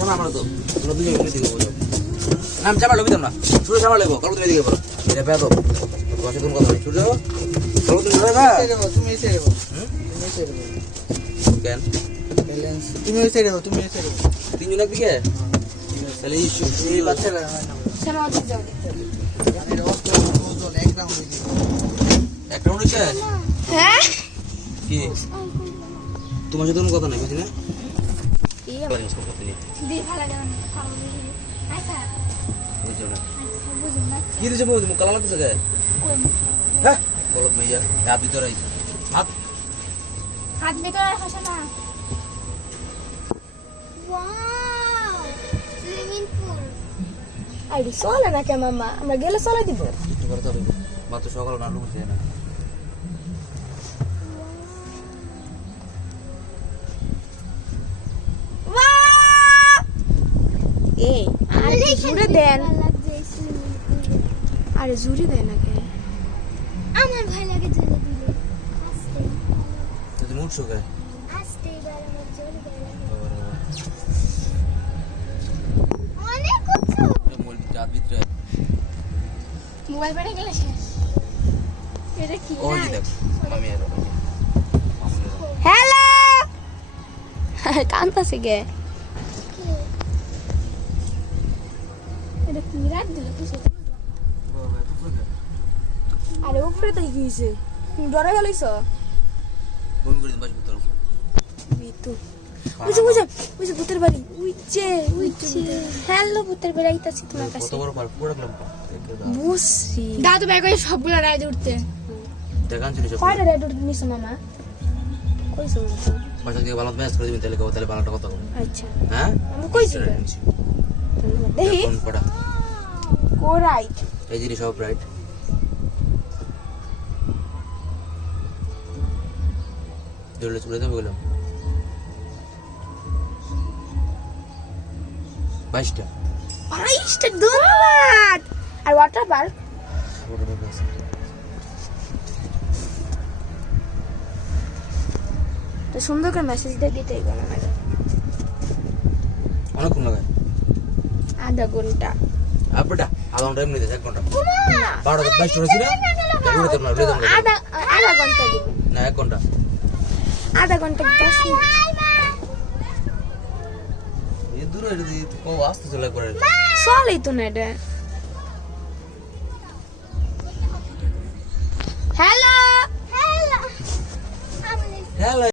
সামনে আমরা তো তোমরা দুজন মিলে দিকে বলো নাম চাপা লবি তোমরা শুরু সামনে লাগবো কালো তুমি দিকে বলো এটা পেয়ে দাও তোমার সাথে কথা বলি শুরু যাও কালো তুমি ধরে না তুমি এই সাইডে বলো তুমি এই সাইডে বলো কেন ব্যালেন্স তুমি এই সাইডে বলো তুমি এই সাইডে বলো তিনজন একদিকে তাহলে এই বাচ্চারা চলো আজ যাও এটা অস্ত ওজন এক রাউন্ড হইছে একটা উঠে হ্যাঁ কি তোমার সাথে কোনো কথা নাই বুঝলি না কি পারিস কথা নেই দি ভালো যাও খাবো আচ্ছা বুঝছো না বুঝুন না কি দিছে মুখ কালা লাগতেছে কে কোন হ্যাঁ বলো ভাইয়া আপনি তো রাইছ হাত হাত বেকার হাসা না ওয়াও সুইমিং পুল আইডি চলে না কে মামা আমরা গেলে চলে দিব একটু করে তো মাত্র সকাল না লুক যায় না এই আরে জুড়ে দেন আরে জুড়ে দেন না কে আমার ভয় লাগে জোরে দিলে আস্তে তো তুমি উঠছো কে আস্তে এবার আমার জোরে ভয় লাগে অনেক উঁচু মোল রাত ভিতরে মোবাইল পেটে গেলে শেষ এটা কি ওই যে দেখ মামি এর হ্যালো কান্তাছে গে এটা কি রাত দিল কিছু আরে উপরে তো কি হইছে তুমি ডরে গেলইছ বমি করে দিন বাস ভিতর বিতু বুঝে বুঝে ভূতের বাড়ি উইচে হ্যালো ভূতের বাড়ি আইতাছি তোমার কত কাছে বড় পার পুরো গেলাম বুঝছি দাদু ব্যাগ করে সবগুলো রাইড উঠতে দেখান ছিল সব কয়টা রাইড উঠতে নিছো মামা কইছো বাসা থেকে ভালো ম্যাচ করে দিবেন তাহলে ভালোটা কথা বলবো আচ্ছা হ্যাঁ আমি কইছি দেখি কোন পড়া কো রাইট এই জিনিস সব রাইট দৌড়ে চলে যাবে বললাম 22টা 22টা ধন্যবাদ আর ওয়াটার পার্ক তো সুন্দর করে মেসেজটা দিতে গেল না অনেকক্ষণ লাগে আধা ঘন্টা আপটা আধা ঘন্টা এমনি 1 ঘন্টা না 12টা 22টা ছিল দৌড়ে তোমরা আধা আধা ঘন্টা দিব না 1 ঘন্টা আধা ঘন্টা 10 মিনিট এই দূরে ও আসতে চলে করে চলেই তো না এটা হ্যালো হ্যালো হ্যালো